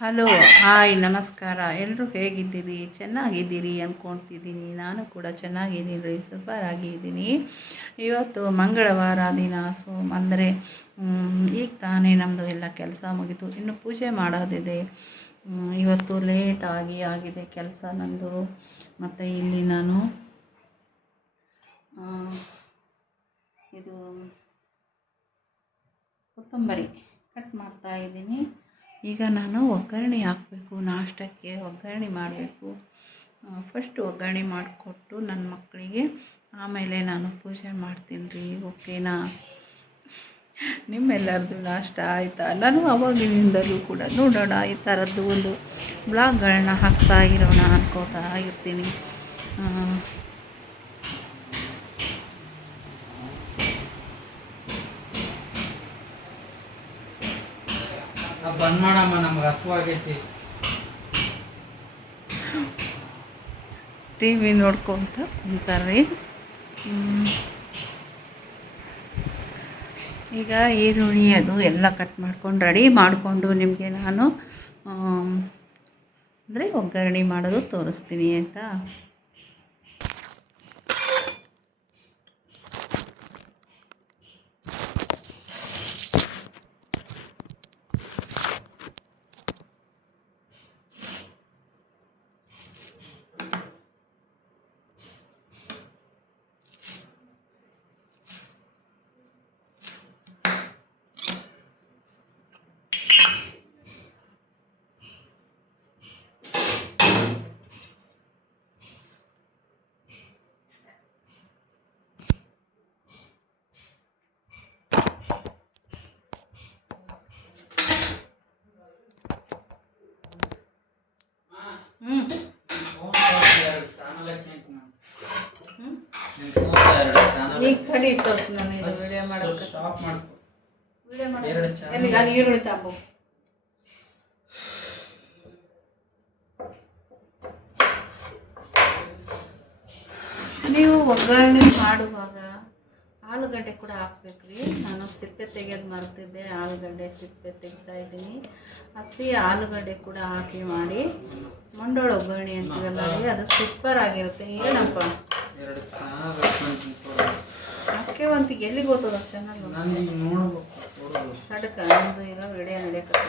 Hello, hi, ನಮಸ್ಕಾರ. ಎಲ್ಲರೂ ಹೇಗಿದ್ದೀರಿ? ಚೆನ್ನಾಗಿದ್ದೀರಿ ಅಂದ್ಕೊಳ್ತಿದ್ದೀನಿ. ನಾನು ಕೂಡ ಚೆನ್ನಾಗಿದ್ದೀನಿ ರೀ, ಸೂಪರ್ ಆಗಿದ್ದೀನಿ. ಇವತ್ತು ಮಂಗಳವಾರ ದಿನ. ಅಂದರೆ ಈಗ ತಾನೇ ನಮ್ಮದು ಎಲ್ಲ ಕೆಲಸ ಮುಗಿತು. ಇನ್ನು ಪೂಜೆ ಮಾಡೋದಿದೆ. ಇವತ್ತು ಲೇಟಾಗಿ ಆಗಿದೆ ಕೆಲಸ ನಂದು. ಮತ್ತು ಇಲ್ಲಿ ನಾನು ಇದು ಕೊತ್ತಂಬರಿ ಕಟ್ ಮಾಡ್ತಾ ಇದ್ದೀನಿ. ಈಗ ನಾನು ಒಗ್ಗರಣೆ ಹಾಕಬೇಕು. ನಾಷ್ಟಕ್ಕೆ ಒಗ್ಗರಣೆ ಮಾಡಬೇಕು. ಫಸ್ಟ್ ಒಗ್ಗರಣೆ ಮಾಡಿಕೊಟ್ಟು ನನ್ನ ಮಕ್ಕಳಿಗೆ ಆಮೇಲೆ ನಾನು ಪೂಜೆ ಮಾಡ್ತೀನಿ ರೀ. ಓಕೆನಾ? ನಿಮ್ಮೆಲ್ಲರದ್ದು ನಾಷ್ಟ ಆಯಿತಾ? ನಾನು ಅವಾಗಿನಿಂದಲೂ ಕೂಡ ನೋಡೋಣ ಈ ಥರದ್ದು ಒಂದು ಬ್ಲಾಗ್ಗಳನ್ನ ಹಾಕ್ತಾ ಇರೋಣ ಅನ್ಕೋತಾ ಇರ್ತೀನಿ. ಬಂದ್ ಮಾಡಮ್ಮ, ನಮ್ಗೆ ಹಸುವಾಗೈತಿ. ಟಿ ವಿ ನೋಡ್ಕೊತ ಕುಂತಾರೆ. ಈಗ ಈರುಳ್ಳಿ ಅದು ಎಲ್ಲ ಕಟ್ ಮಾಡ್ಕೊಂಡು ರೆಡಿ ಮಾಡಿಕೊಂಡು ನಿಮಗೆ ನಾನು ಅಂದರೆ ಒಗ್ಗರಣೆ ಮಾಡೋದು ತೋರಿಸ್ತೀನಿ ಆಯಿತಾ. ಈಗ ಕಡಿ ಸ್ವಲ್ಪ ನಾನು ಇದು ವಿಡಿಯೋ ಮಾಡೋಕ್ಕೆ ಸ್ಟಾಪ್ ಮಾಡ್ಕೊ. ಎಲ್ಲಿಗೆ ಅಲ್ಲಿ ಈರುಳ್ಳಿ ತಾಂಬು. ನೀವು ಒಗ್ಗರಣೆ ಮಾಡುವಾಗ ಆಲೂಗಡ್ಡೆ ಕೂಡ ಹಾಕ್ಬೇಕು ರೀ. ನಾನು ಸಿಪ್ಪೆ ತೆಗೆಯೋದು ಮರ್ತಿದ್ದೆ. ಆಲೂಗಡ್ಡೆ ಸಿಪ್ಪೆ ತೆಗಿತಾ ಇದ್ದೀನಿ. ಹಸಿ ಆಲೂಗಡ್ಡೆ ಕೂಡ ಹಾಕಿ ಮಾಡಿ ಮಂಡೋಳ ಒಗ್ಗರಣೆ ಅಂತೀವಲ್ಲ ರೀ, ಅದು ಸೂಪರ್ ಆಗಿರುತ್ತೆ. ಏನಪ್ಪ ಅಕ್ಕೆವಂತಿಗೆ ಎಲ್ಲಿಗೆ ಹೋಗ್ತದ ಚೆನ್ನಾಗಿ ಸಡಕ ನಮ್ಮದು ಈಗ ವಿಡಿಯೋ ನಡೆಯಕತ್ತ.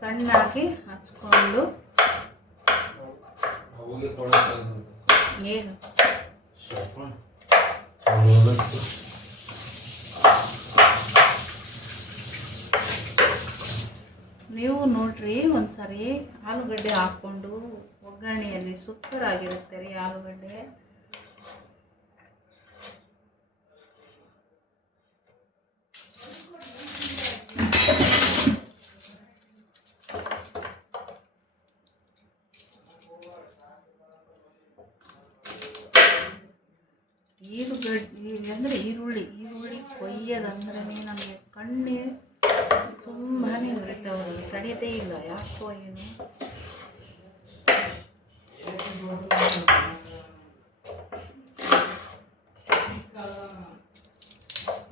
ಸಣ್ಣಾಗಿ ಹಚ್ಕೊಂಡು ಏನು ನೀವು ನೋಡ್ರಿ ಒಂದ್ಸರಿ ಆಲೂಗಡ್ಡೆ ಹಾಕ್ಕೊಂಡು ಒಗ್ಗರಣೆಯಲ್ಲಿ ಸೂಪರ್ ಆಗಿರುತ್ತೆ ರೀ ಆಲೂಗಡ್ಡೆ. ಅಂದರೆ ಈರುಳ್ಳಿ ಕೊಯ್ಯೋದಂದ್ರೆ ನಮಗೆ ಕಣ್ಣೇ ತುಂಬಾ ಉರಿತಾವ್ರಿ, ತಡೆಯೋದೇ ಇಲ್ಲ ಯಾಕೋ ಏನು.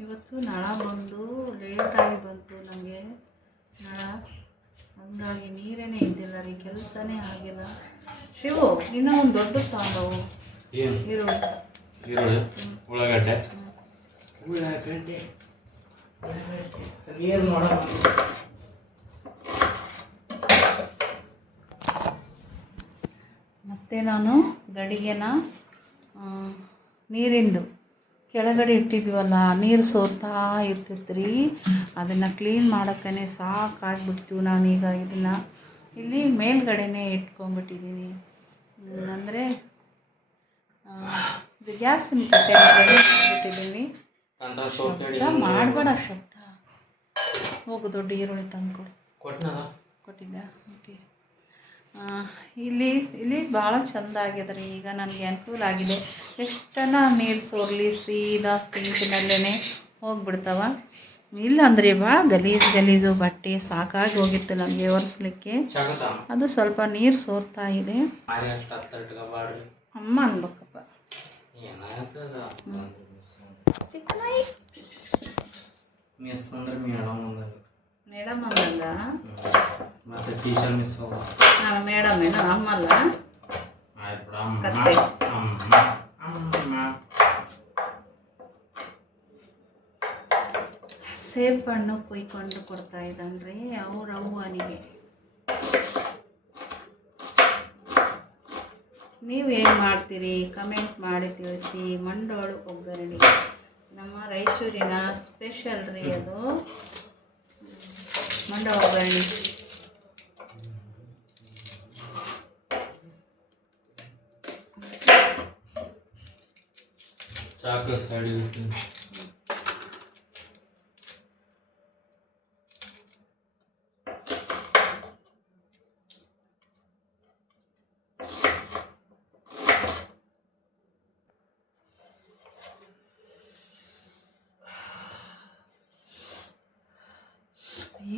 ಇವತ್ತು ನಳ ಬಂದು ಲೇಟಾಗಿ ಬಂತು ನಮಗೆ ನಳ, ಹಂಗಾಗಿ ನೀರೇನೇ ಇದ್ದಿಲ್ಲ ರೀ, ಕೆಲಸನೇ ಆಗಿಲ್ಲ. ಶಿವು ಇನ್ನೂ ಒಂದು ದೊಡ್ಡ ತಗೊಂಡವು ಈರುಳ್ಳಿ ಉಳ್ಳಾಗಡ್ಡೆ ನೀರು ನೋಡ. ಮತ್ತು ನಾನು ಗಡಿಗೆನ ನೀರಿಂದು ಕೆಳಗಡೆ ಇಟ್ಟಿದ್ವಲ್ಲ, ನೀರು ಸೋರ್ತಾ ಇರ್ತೈತೆ ರೀ. ಅದನ್ನು ಕ್ಲೀನ್ ಮಾಡೋಕ್ಕೇ ಸಾಕಾಗ್ಬಿಡ್ತೀವಿ. ನಾನೀಗ ಇದನ್ನು ಇಲ್ಲಿ ಮೇಲ್ಗಡೆನೇ ಇಟ್ಕೊಂಡ್ಬಿಟ್ಟಿದ್ದೀನಿ. ಅಂದರೆ ಇದು ಗ್ಯಾಸಿನ ಕಟ್ಟೆ ಮೇಲೆ ಇಟ್ಬಿಟ್ಟಿದ್ದೀನಿ. ಮಾಡಬೇಡ ಶಬ್ದ. ಹೋಗು ದೊಡ್ಡ ಈರುಳ್ಳಿ ತಂದು ಕೊಟ್ಟಿದ್ದ. ಓಕೆ, ಇಲ್ಲಿ ಭಾಳ ಚೆಂದ ಆಗ್ಯದ ರೀ. ಈಗ ನನಗೆ ಅನುಕೂಲ ಆಗಿದೆ. ಎಷ್ಟನ್ನ ನೀರು ಸೋರ್ಲಿ ಸೀದಾ ಸಿಂಕ್ನಲ್ಲೇ ಹೋಗ್ಬಿಡ್ತಾವ. ಇಲ್ಲಾಂದರೆ ಭಾಳ ಗಲೀಜು ಬಟ್ಟೆ ಸಾಕಾಗಿ ಹೋಗಿತ್ತು ನನಗೆ ಒರೆಸ್ಲಿಕ್ಕೆ. ಅದು ಸ್ವಲ್ಪ ನೀರು ಸೋರ್ತಾ ಇದೆ. ಅಮ್ಮ ಅನ್ಬೇಕಪ್ಪ. ಮೇಡಮ್ ಅಂದಂಗ ಮತ್ತೆ ಟೀಚರ್ ಮಿಸ್ ಹೋಗ ನಾನು ಮೇಡಮ್ ಏನೋ ಅಮ್ಮಲ್ಲ ಆಯ್ತು ಬಿಡು, ಅಮ್ಮ ಕತ್ತೆ. ಅಮ್ಮ ಅಮ್ಮ ಸೇಬಣ್ಣು ಕುಯ್ಕೊಂಡು ಕೊಡ್ತಾ ಇದ್ದಾನ್ರಿ ಅವ್ರ ಅವ್ವನಿಗೆ. ನೀವೇನು ಮಾಡ್ತೀರಿ ಕಮೆಂಟ್ ಮಾಡಿ ತಿಳಿಸಿ. ಮಂಡೋಳು ಒಗ್ಗರಣೆ ನಮ್ಮ ರಾಯಚೂರಿನ ಸ್ಪೆಷಲ್ ರೀ ಅದು. ಮಂಡ ಒಗ್ಗರಣೆ ಚಾಕು ಸೈಡ್ ಇರ್ತೀನಿ.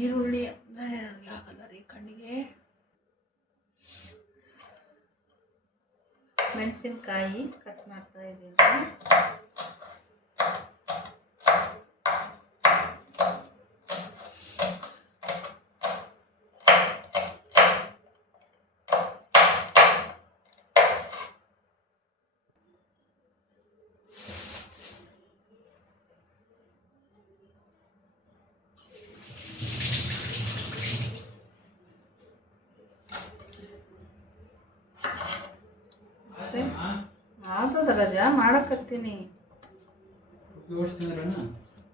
ಈರುಳ್ಳಿ ಅಂದರೆ ನನಗೆ ಆಗಲ್ಲ ರೀ ಕಣ್ಣಿಗೆ. ಮೆಣಸಿನ್ಕಾಯಿ ಕಟ್ ಮಾಡ್ತಾ ಇದ್ದೀನಿ. ಆತದ ರಜಾ ಮಾಡಕತ್ತೀನಿ.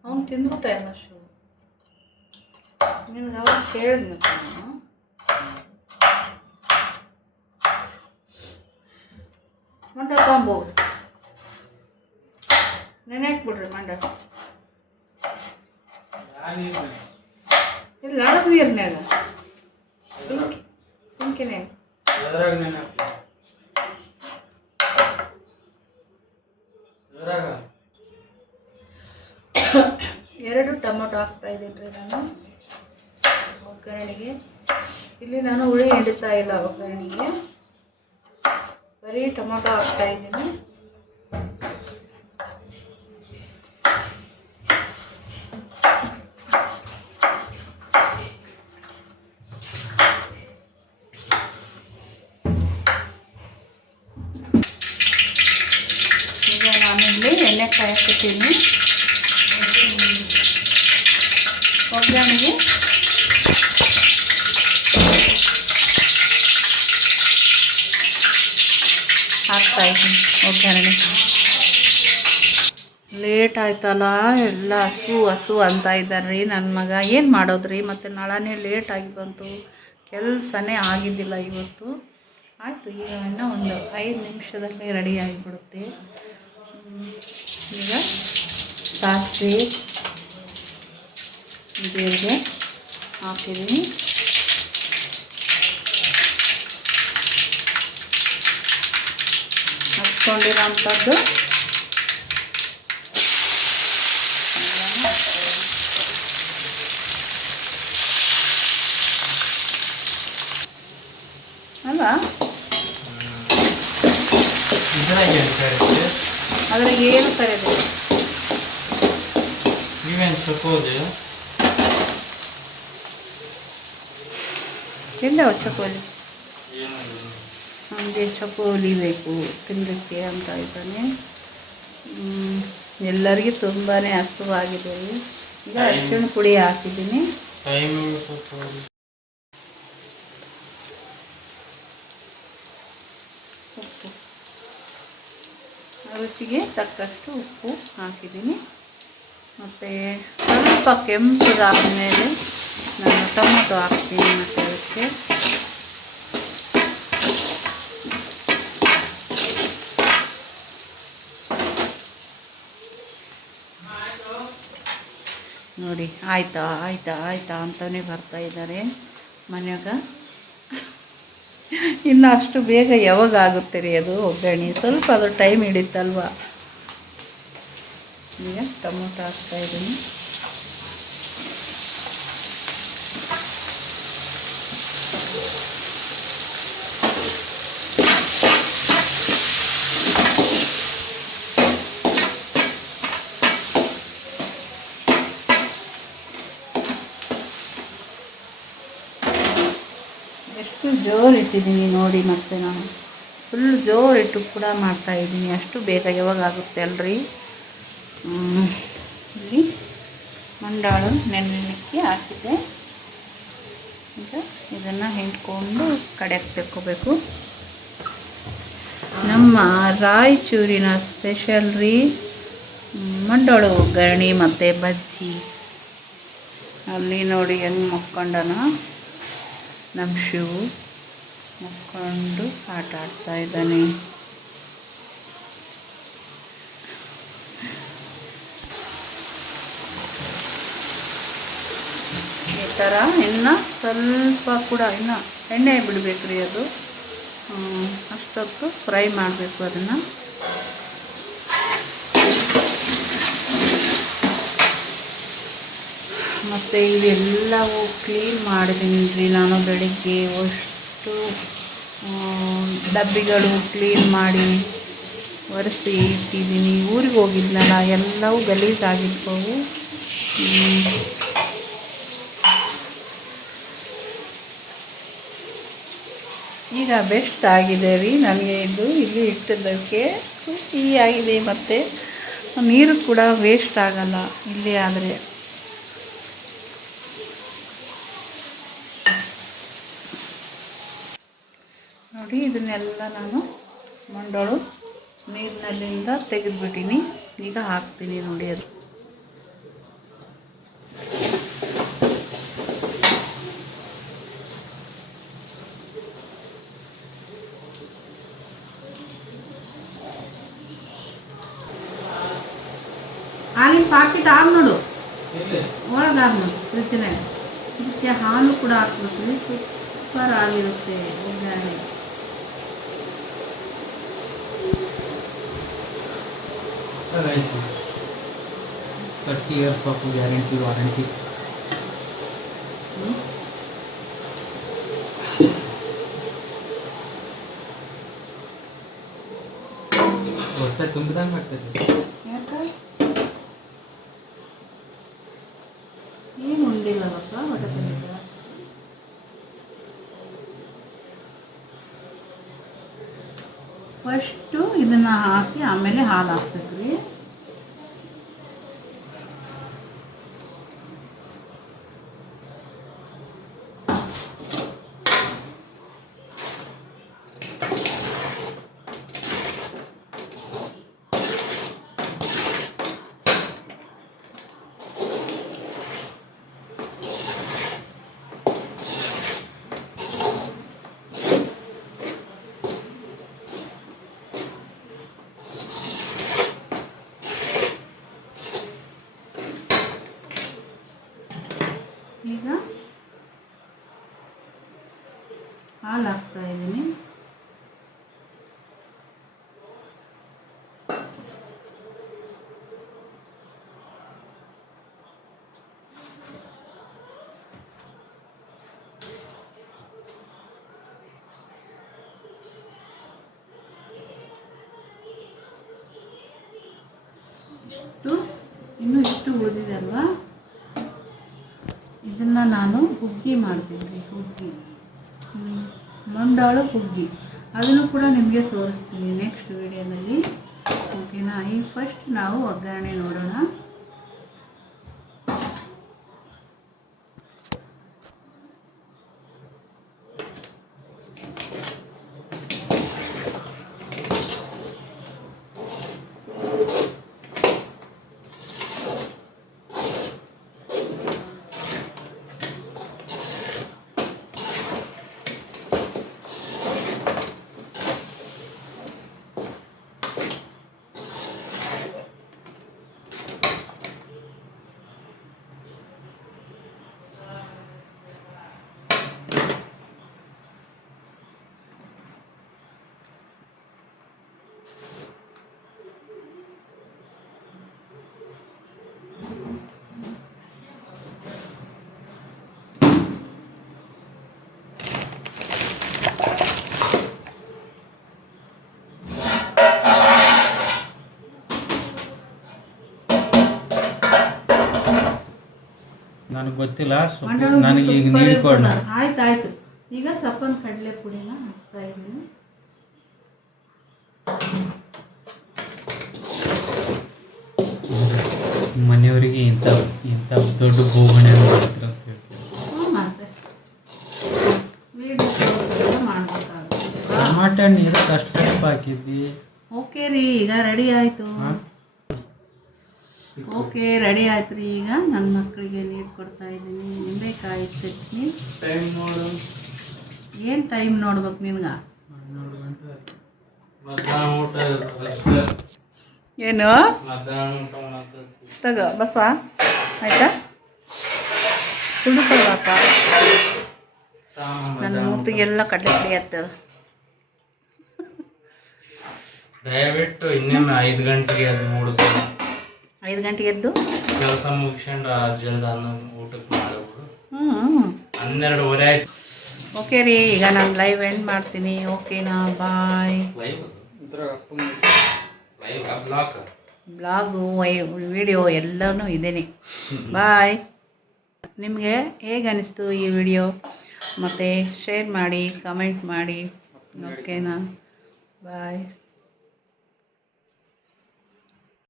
ಅವ್ನು ತಿಂದ್ಬಿಟ್ಟ ಎಲ್ಲಷ್ಟು. ನಿನ್ಗೆ ಅವಾಗ ಕೇಳಿದ್ನಪ್ಪ ನಾನು. ಮಂಡ ತೊಗೊಂಬೋದು, ನೆನೆಕ್ ಬಿಡ್ರಿ ಮಂಡ. ಇಲ್ಲಿ ನಾಳದ ನೀರ್ನ್ಯಾಗ ಸಿಂಕಿನ್ಯಾಗ ಎರಡು ಟೊಮೊಟೊ ಹಾಕ್ತಾ ಇದ್ದೀನಿ ನಾನು ಒಗ್ಗರಣೆಗೆ. ಇಲ್ಲಿ ನಾನು ಹುಳಿ ಹಿಡಿತಾ ಇಲ್ಲ ಒಗ್ಗರಣೆಗೆ, ಬರೀ ಟೊಮೊಟೊ ಹಾಕ್ತಾ ಇದ್ದೀನಿ. ಈಗ ನಾನಿಲ್ಲಿ ಎಣ್ಣೆ ಕಾಯಕತ್ತೀನಿ ಒಗ್ಗರಣೆಗೆ. ಹಾಕ್ತಾಯಿದ್ದೀನಿ ಒಗ್ಗರಣೆ. ಲೇಟ್ ಆಯ್ತಲ್ಲ, ಎಲ್ಲ ಹಸು ಅಂತ ಇದ್ದಾರೆ ರೀ ನನ್ನ ಮಗ. ಏನು ಮಾಡೋದ್ರಿ, ಮತ್ತು ನಾಳೆನೇ ಲೇಟಾಗಿ ಬಂತು, ಕೆಲಸನೇ ಆಗಿದ್ದಿಲ್ಲ ಇವತ್ತು. ಆಯಿತು, ಈಗ ಇನ್ನೂ ಒಂದು 5 ನಿಮಿಷದಲ್ಲಿ ರೆಡಿ ಆಗಿಬಿಡುತ್ತೆ. ಈಗ ಸಾಸಿವೆ ಜೀರಿಗೆ ಹಾಕಿದ್ದೀನಿ. ಹಚ್ಕೊಂಡಿರೋಂಥದ್ದು ಅಲ್ಲ, ಅದ್ರಾಗ ಏನು ಕರೆಯೋದು ನೀವೇನು ಚಕೋಲಿ ಎಲ್ಲ ಚಕೋಲಿ ನಮಗೆ ಚಕೋಲಿ ಬೇಕು ತಿನ್ನಲಿಕ್ಕೆ ಅಂತ ಇದ್ದಾನೆ. ಎಲ್ಲರಿಗೂ ತುಂಬಾ ಹಸುವಾಗಿದೆ. ಈಗ ಅರಿಶಿಣ ಪುಡಿ ಹಾಕಿದ್ದೀನಿ. ಉಪ್ಪು ರುಚಿಗೆ ತಕ್ಕಷ್ಟು ಉಪ್ಪು ಹಾಕಿದ್ದೀನಿ. ಮತ್ತು ಸ್ವಲ್ಪ ಕೆಂಪುದಾದಮೇಲೆ ನಾನು ಟೊಮೊಟೊ ಹಾಕ್ತೀನಿ. ಮತ್ತು ಅದಕ್ಕೆ ನೋಡಿ ಆಯ್ತಾ ಆಯ್ತಾ ಆಯ್ತಾ ಅಂತಲೇ ಬರ್ತಾ ಇದ್ದಾರೆ ಮನ್ಯಾಗ. ಇನ್ನು ಅಷ್ಟು ಬೇಗ ಯಾವಾಗ ಆಗುತ್ತೆ ರೀ ಅದು ಒಗ್ಗರಣೆ, ಸ್ವಲ್ಪ ಅದು ಟೈಮ್ ಹಿಡಿತಲ್ವ. ಈಗ ಟೊಮೊಟೊ ಹಾಕ್ತಾಯಿದ್ದೀನಿ. ಎಷ್ಟು ಜೋರು ಇಟ್ಟಿದ್ದೀನಿ ನೋಡಿ. ಮತ್ತೆ ನಾನು ಫುಲ್ ಜೋರು ಇಟ್ಟು ಕೂಡ ಮಾಡ್ತಾಯಿದ್ದೀನಿ. ಅಷ್ಟು ಬೇಗ ಯಾವಾಗ ಆಗುತ್ತೆ ಅಲ್ರಿ. ಇಲ್ಲಿ ಮಂಡಾಳು ನೆನೆಲಿಕ್ಕೆ ಹಾಕಿದೆ. ಈಗ ಇದನ್ನು ಹಿಂಡ್ಕೊಂಡು ಕಡೆಗೆ ತೆಕ್ಕೋಬೇಕು. ನಮ್ಮ ರಾಯಚೂರಿನ ಸ್ಪೆಷಲ್ ರೀ ಮಂಡಾಳು ಒಗ್ಗರಣೆ ಮತ್ತು ಬಜ್ಜಿ. ಅಲ್ಲಿ ನೋಡಿ ಹೆಂಗೆ ಮಕ್ಕೊಂಡನ ನಮ್ಮ ಶಿವು. ಮಕ್ಕೊಂಡು ಆಟ ಆಡ್ತಾ ಇದ್ದಾನೆ. ಈ ಥರ ಇನ್ನು ಸ್ವಲ್ಪ ಕೂಡ ಇನ್ನು ಎಣ್ಣೆ ಬಿಡಬೇಕು ರೀ. ಅದು ಅಷ್ಟೊತ್ತು ಫ್ರೈ ಮಾಡಬೇಕು ಅದನ್ನು. ಮತ್ತು ಇವೆಲ್ಲವೂ ಕ್ಲೀನ್ ಮಾಡಿದ್ದೀನಿ ರೀ ನಾನು ಬೆಳಿಗ್ಗೆ. ಅಷ್ಟು ಡಬ್ಬಿಗಳು ಕ್ಲೀನ್ ಮಾಡಿ ಒರೆಸಿ ಇಟ್ಟಿದ್ದೀನಿ. ಊರಿಗೆ ಹೋಗಿದ್ನಲ್ಲ, ಎಲ್ಲವೂ ಗಲೀಜಾಗಿದ್ದವು. ಈಗ ಬೆಸ್ಟ್ ಆಗಿದೆ ರೀ ನನಗೆ ಇದು. ಇಲ್ಲಿ ಇಟ್ಟಿದ್ದಕ್ಕೆ ಖುಷಿಯಾಗಿದೆ. ಮತ್ತು ನೀರು ಕೂಡ ವೇಸ್ಟ್ ಆಗಲ್ಲ ಇಲ್ಲಿ ಆದರೆ. ನೋಡಿ ಇದನ್ನೆಲ್ಲ ನಾನು ಮಂಡಾಳು ನೀರಿನಲ್ಲಿಂದ ತೆಗೆದುಬಿಟ್ಟಿನಿ. ಈಗ ಹಾಕ್ತೀನಿ ನೋಡಿ. ಅದು ಹಾಲಿನ ಪಾಕಿಟ್ ಆಗಿ ನೋಡು, ಒಳಗೆ ಆಗಿ ನೋಡು ಫ್ರಿಜ್ನಾಗ. ಇದಕ್ಕೆ ಹಾಲು ಕೂಡ ಹಾಕ್ಬೇಕು. ಸೂಪರ್ ಆಗಿರುತ್ತೆ ಒಗ್ಗರಣೆ. ಆಯಿತು. 30 years of guarantee warranty. ಹೊಟ್ಟೆ ತುಂಬಿದಂಗೆ ಆಗ್ತದೆ. ಯಾಕೆ ಏನು ಉಂಡಿಲ್ಲವಪ್ಪ ಹೊಟ್ಟೆ ತುಂಬಿದ? ಫಸ್ಟು ಇದನ್ನು ಹಾಕಿ ಆಮೇಲೆ ಹಾಲು ಹಾಕ್ಬೇಕು ರೀ. ಈಗ ಹಾಲು ಹಾಕ್ತಾ ಇದ್ದೀನಿ. ಇನ್ನೂ ಇಷ್ಟು ಉಳಿದಿದೆ ಅಲ್ವಾ, ಇದನ್ನು ನಾನು ಹುಗ್ಗಿ ಮಾಡ್ತೀನಿ ರೀ. ಹುಗ್ಗಿ, ಮಂಡಾಳು ಹುಗ್ಗಿ, ಅದನ್ನು ಕೂಡ ನಿಮಗೆ ತೋರಿಸ್ತೀನಿ ನೆಕ್ಸ್ಟ್ ವಿಡಿಯೋದಲ್ಲಿ. ಓಕೆನಾ? ಈಗ ಫಸ್ಟ್ ನಾವು ಒಗ್ಗರಣೆ ನೋಡೋಣ. ನನಗೆ ಗೊತ್ತಿಲ್ಲ. ನನಗೆ ಈಗ ನೀರು ಕೊಡ. ಆಯ್ತು ಈಗ ಸಪ್ಪನ ಕಡಲೆ ಪುಡಿನ ಹಾಕ್ತಾ ಇದ್ದೀನಿ. ಮನೆಯವರಿಗೆ ಇಂಥ ದೊಡ್ಡ ಬೋಗಣೆ ಮಾಡ್ತಾರೆ ಅಂತ ಹೇಳ್ತಾರೆ. ಮತ್ತೆ ವೀಡಿಯೋ ಮಾಡಬೇಕಾಗುತ್ತೆ. ಟಮಾಟೆ ಹಣ್ಣು ಇರುತ್ತೆ ಅಷ್ಟು ಸ್ವಲ್ಪ ಹಾಕಿದ್ವಿ. ಓಕೆ ರೀ, ಈಗ ರೆಡಿ ಆಯಿತು. ಓಕೆ, ರೆಡಿ ಆಯ್ತು ರೀ. ಈಗ ನನ್ನ ಮಕ್ಕಳಿಗೆ ನೀರು ಕೊಡ್ತಾ ಇದ್ದೀನಿ. ನಿಂಬೆಕಾಯಿ ಚಟ್ನಿ. ಟೈಮ್ ನೋಡು. ಏನು ಟೈಮ್ ನೋಡ್ಬೇಕು ನಿನ್ಗೆ? 12 ಗಂಟೆ ಆಯ್ತು. ಮಧ್ಯಾಹ್ನ ಊಟ ಅಷ್ಟೇ. ಏನು ಮಧ್ಯಾಹ್ನ ಊಟ ಮಾಡ್ತೀವಿ. ತಗೋ ಬಸವ, ಆಯ್ತಾ? ಸುಡುತ್ತಲ್ವಾಪ ನನ್ನ ಮೂತಿಗೆಲ್ಲ ಕಡಲೆ ಪುಡಿ ಆಗ್ತದೆ. ದಯವಿಟ್ಟು ಇನ್ನೊಮ್ಮೆ 5 ಗಂಟೆಗೆ ಅದು ಮೂಡಿಸಿ. 5 ಗಂಟೆಗೆ ಎದ್ದು ಕೆಲಸ ಮುಗಿಸ್ಕೊಂಡು ಜಲ್ದಿ ಊಟಕ್ಕೆ ಮಾಡಬಹುದು. 12:30 ಆಯ್ತು. ಓಕೆ ರೀ, ಈಗ ನಾನು ಲೈವ್ ಎಂಡ್ ಮಾಡ್ತೀನಿ. ಓಕೆನಾ? ಬಾಯ್. ಬ್ಲಾಗು ವಿಡಿಯೋ ಎಲ್ಲನೂ ಇದೇನೆ. ಬಾಯ್. ನಿಮಗೆ ಹೇಗೆ ಅನಿಸ್ತು ಈ ವಿಡಿಯೋ? ಮತ್ತು ಶೇರ್ ಮಾಡಿ, ಕಮೆಂಟ್ ಮಾಡಿ. ಓಕೆನಾ? ಬಾಯ್.